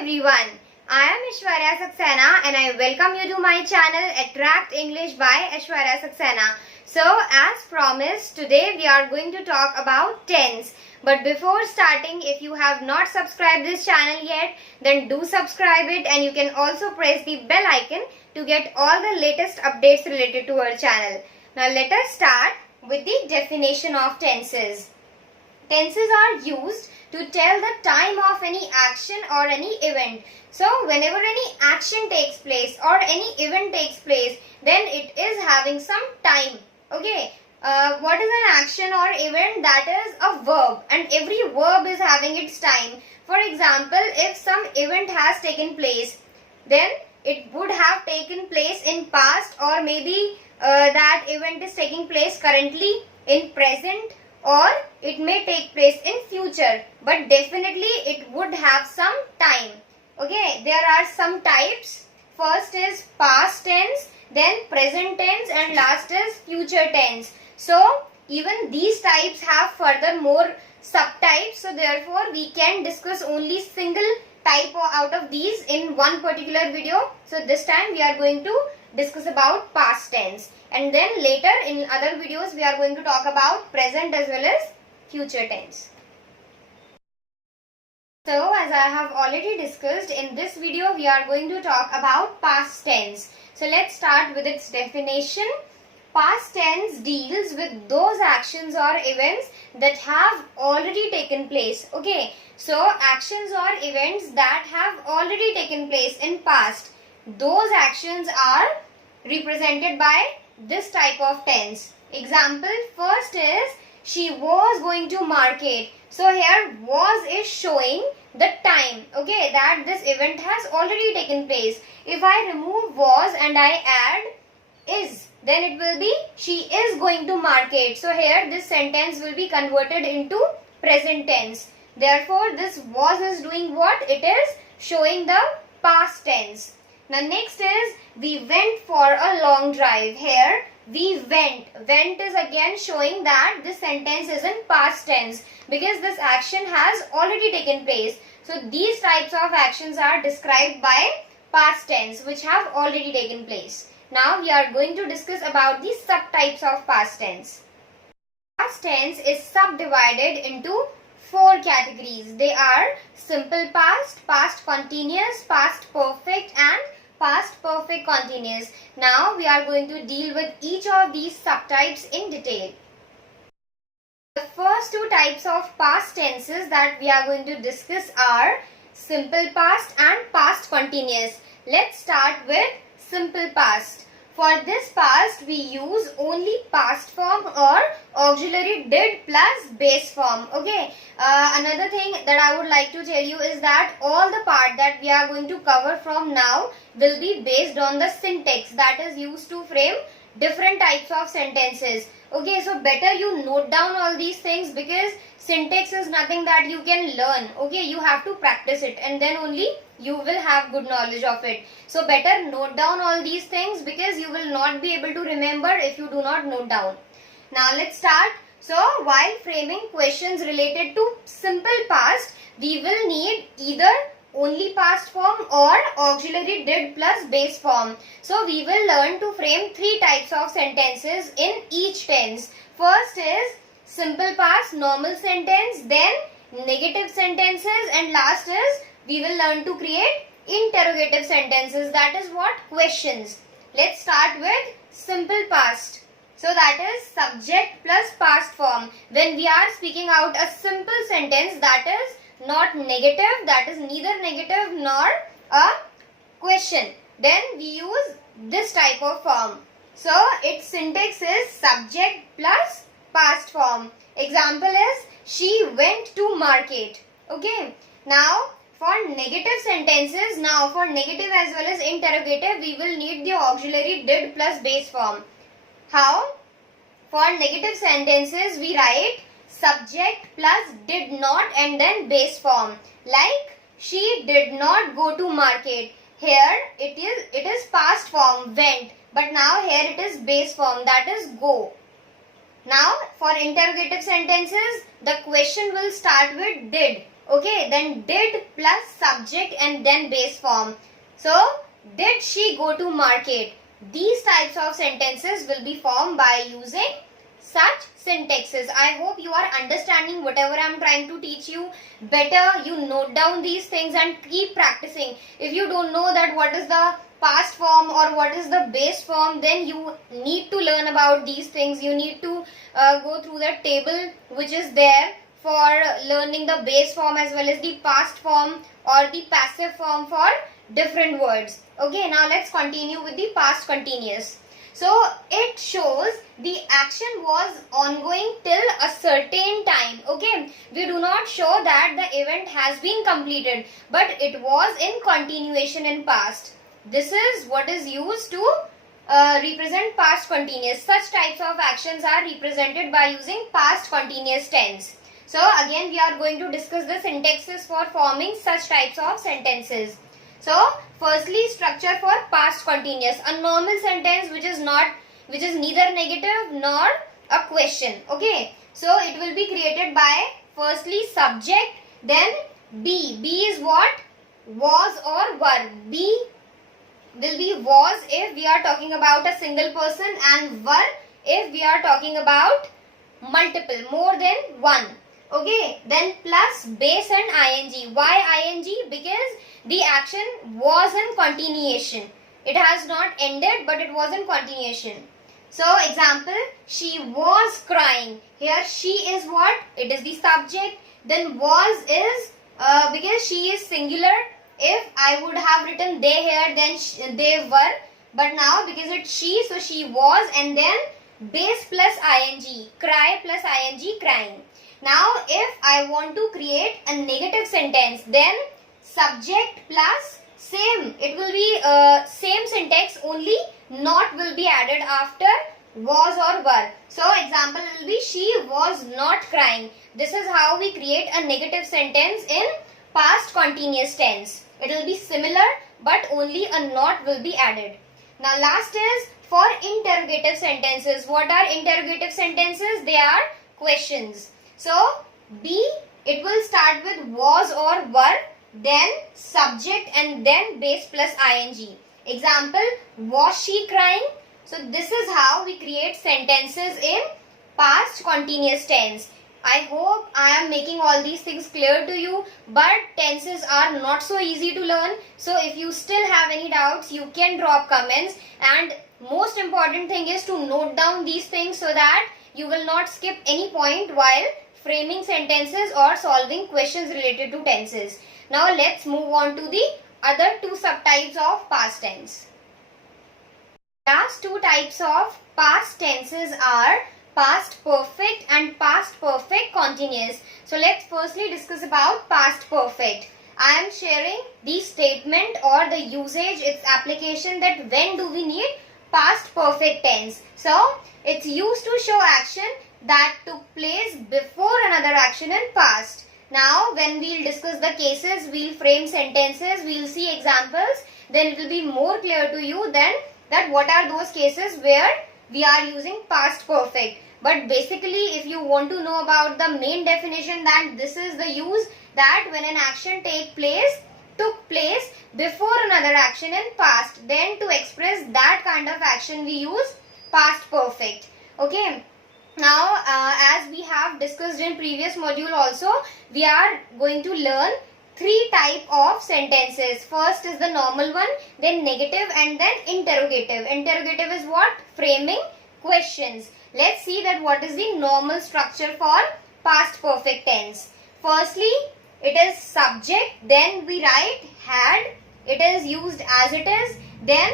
everyone, I am Aishwarya Saxena and I welcome you to my channel Attract English by Aishwarya Saxena. So as promised, today we are going to talk about tense. But before starting, if you have not subscribed this channel yet, then do subscribe it, and you can also press the bell icon to get all the latest updates related to our channel. Now let us start with the definition of tenses. Tenses are used to tell the time of any action or any event. So whenever any action takes place or any event takes place, then it is having some time. Okay. What is an action or event? That is a verb, and every verb is having its time. For example, if some event has taken place, then it would have taken place in past, or maybe that event is taking place currently in present, or it may take place in future, but definitely it would have some time. Okay, there are some types. First is past tense, then present tense, and last is future tense. So even these types have further more subtypes, so therefore we can discuss only single type out of these in one particular video. So this time we are going to discuss about past tense, and then later in other videos we are going to talk about present as well as future tense. So as I have already discussed, in this video we are going to talk about past tense. So let's start with its definition. Past tense deals with those actions or events that have already taken place. Okay, so actions or events that have already taken place in past, those actions are represented by this type of tense. Example, first is she was going to market. So here was is showing the time, okay, that this event has already taken place. If I remove was and I add is, then it will be she is going to market. So here this sentence will be converted into present tense. Therefore this was is doing what? It is showing the past tense. Now next is we went for a long drive. Here we went. Went is again showing that this sentence is in past tense because this action has already taken place. So these types of actions are described by past tense which have already taken place. Now we are going to discuss about the subtypes of past tense. Past tense is subdivided into four categories. They are simple past, past continuous, past perfect, and past perfect continuous. Now we are going to deal with each of these subtypes in detail. The first two types of past tenses that we are going to discuss are simple past and past continuous. Let's start with simple past. For this past, we use only past form or auxiliary did plus base form. Okay. Another thing that I would like to tell you is that all the part that we are going to cover from now will be based on the syntax that is used to frame different types of sentences. Okay, so better you note down all these things because syntax is nothing that you can learn. Okay, you have to practice it and then only you will have good knowledge of it. So better note down all these things because you will not be able to remember if you do not note down. Now let's start. So while framing questions related to simple past, we will need either only past form or auxiliary did plus base form. So we will learn to frame three types of sentences in each tense. First is simple past, normal sentence, then negative sentences, and last is we will learn to create interrogative sentences, that is what? Questions. Let's start with simple past. So that is subject plus past form. When we are speaking out a simple sentence that is not negative, that is neither negative nor a question, then we use this type of form. So its syntax is subject plus past form. Example is she went to market. Okay. Now for negative sentences, now for negative as well as interrogative, we will need the auxiliary did plus base form. How? For negative sentences, we write subject plus did not and then base form. Like she did not go to market. Here it is past form went, but now here it is base form, that is go. Now for interrogative sentences, the question will start with did. Okay, then did plus subject and then base form. So, did she go to market? These types of sentences will be formed by using such syntaxes. I hope you are understanding whatever I am trying to teach you. Better you note down these things and keep practicing. If you don't know that what is the past form or what is the base form, then you need to learn about these things. You need to go through the table which is there for learning the base form as well as the past form or the passive form for different words. Okay, now let's continue with the past continuous. So it shows the action was ongoing till a certain time. Okay, we do not show that the event has been completed, but it was in continuation in past. This is what is used to represent past continuous. Such types of actions are represented by using past continuous tense. So again we are going to discuss the syntaxes for forming such types of sentences. So firstly, structure for past continuous, a normal sentence which is neither negative nor a question. Okay, so it will be created by firstly subject, then be. Be is what? Was or were. Be will be was if we are talking about a single person, and were if we are talking about multiple, more than one. Okay, then plus base and ing. Why ing? Because the action was in continuation. It has not ended, but it was in continuation. So example, she was crying. Here she is what? It is the subject. Then was is because she is singular. If I would have written they here, then they were. But now because it's she, so she was, and then base plus ing. Cry plus ing, crying. Now if I want to create a negative sentence, then subject plus same. It will be same syntax, only not will be added after was or were. So example will be she was not crying. This is how we create a negative sentence in past continuous tense. It will be similar, but only a not will be added. Now last is for interrogative sentences. What are interrogative sentences? They are questions. So be, it will start with was or were, then subject and then base plus ing. Example, was she crying? So this is how we create sentences in past continuous tense. I hope I am making all these things clear to you, but tenses are not so easy to learn. So if you still have any doubts, you can drop comments, and most important thing is to note down these things so that you will not skip any point while framing sentences or solving questions related to tenses. Now let's move on to the other two subtypes of past tense. Last two types of past tenses are past perfect and past perfect continuous. So let's firstly discuss about past perfect. I am sharing the statement or the usage, its application, that when do we need past perfect tense. So it's used to show action that took place before another action in past. Now when we'll discuss the cases, we'll frame sentences, we'll see examples, then it will be more clear to you then that what are those cases where we are using past perfect. But basically if you want to know about the main definition, that this is the use that when an action took place before another action in past, then to express that kind of action we use past perfect. Okay. Now as we have discussed in previous module also, we are going to learn three type of sentences. First is the normal one, then negative, and then interrogative. Interrogative is what? Framing questions. Let's see that what is the normal structure for past perfect tense. Firstly, it is subject, then we write had, it is used as it is, then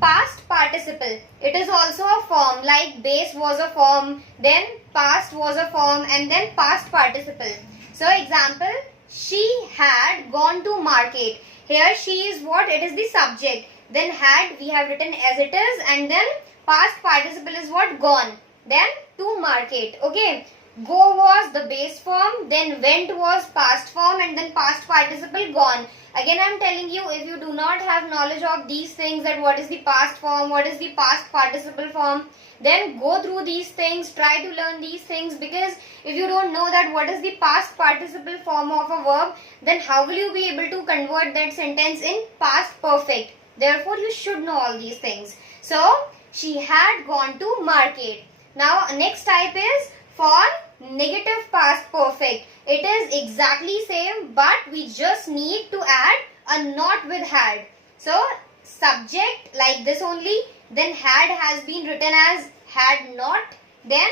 past participle. It is also a form, like base was a form, then past was a form, and then past participle. So example, she had gone to market. Here she is what? It is the subject. Then had we have written as it is, and then past participle is what? Gone. Then to market. Okay. Go was the base form, then went was past form, and then past participle gone. Again, I am telling you, if you do not have knowledge of these things, that what is the past form, what is the past participle form, then go through these things, try to learn these things, because if you don't know that what is the past participle form of a verb, then how will you be able to convert that sentence in past perfect? Therefore, you should know all these things. So, she had gone to market. Now, next type is for negative past perfect. It is exactly same, but we just need to add a not with had. So, subject like this only, then had has been written as had not, then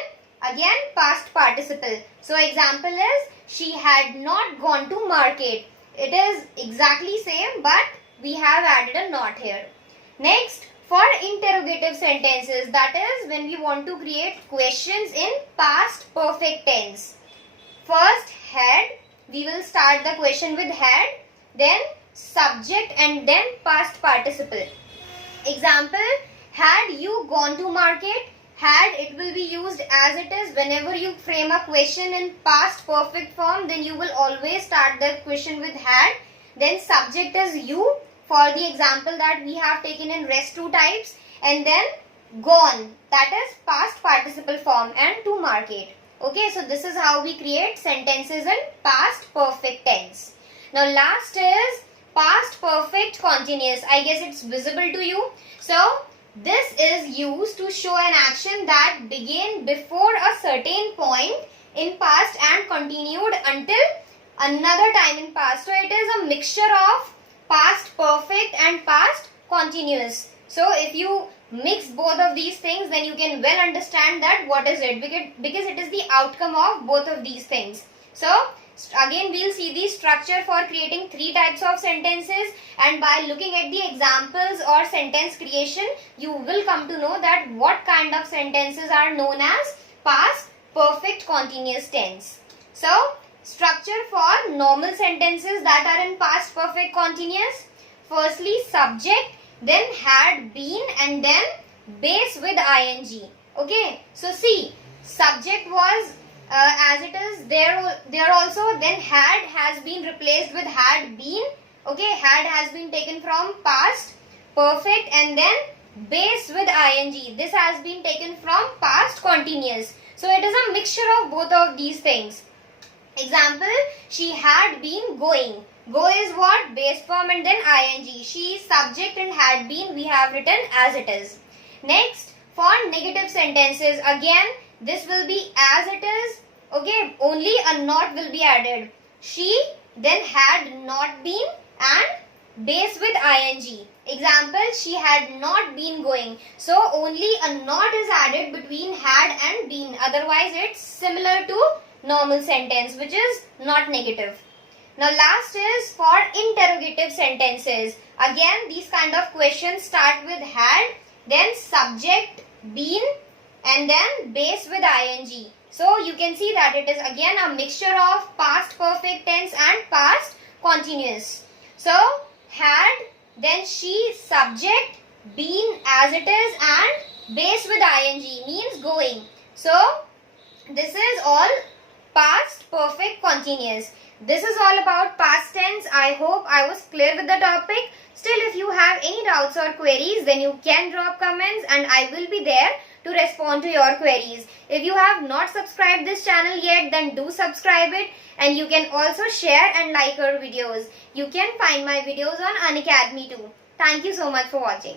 again past participle. So, example is she had not gone to market. It is exactly same, but we have added a not here. Next, for interrogative sentences, that is when we want to create questions in past perfect tense. First, had, we will start the question with had, then subject, and then past participle. Example, had you gone to market? Had, it will be used as it is. Whenever you frame a question in past perfect form, then you will always start the question with had. Then subject is you, for the example that we have taken in rest 2 types, and then gone, that is past participle form, and to market. Okay, so this is how we create sentences in past perfect tense. Now last is past perfect continuous. I guess it's visible to you. So this is used to show an action that began before a certain point in past and continued until another time in past. So it is a mixture of past perfect and past continuous. So if you mix both of these things, then you can well understand that what is it, because it is the outcome of both of these things. So again we'll see the structure for creating 3 types of sentences, and by looking at the examples or sentence creation, you will come to know that what kind of sentences are known as past perfect continuous tense. So structure for normal sentences that are in past perfect continuous. Firstly, subject, then had been, and then base with ing. Okay, so see, subject was as it is there also, then had has been replaced with had been. Okay, had has been taken from past perfect, and then base with ing. This has been taken from past continuous. So it is a mixture of both of these things. Example, she had been going. Go is what? Base form and then ing. She is subject and had been we have written as it is. Next, for negative sentences, again this will be as it is. Okay, only a not will be added. She, then had not been, and base with ing. Example, she had not been going. So only a not is added between had and been. Otherwise it's similar to normal sentence, which is not negative. Now last is for interrogative sentences. Again these kind of questions start with had, then subject, been, and then base with ing. So you can see that it is again a mixture of past perfect tense and past continuous. So had, then she, subject, been as it is, and base with ing means going. So this is all past perfect continuous. This is all about past tense. I hope I was clear with the topic. Still, if you have any doubts or queries, then you can drop comments and I will be there to respond to your queries. If you have not subscribed this channel yet, then do subscribe it, and you can also share and like our videos. You can find my videos on Unacademy too. Thank you so much for watching.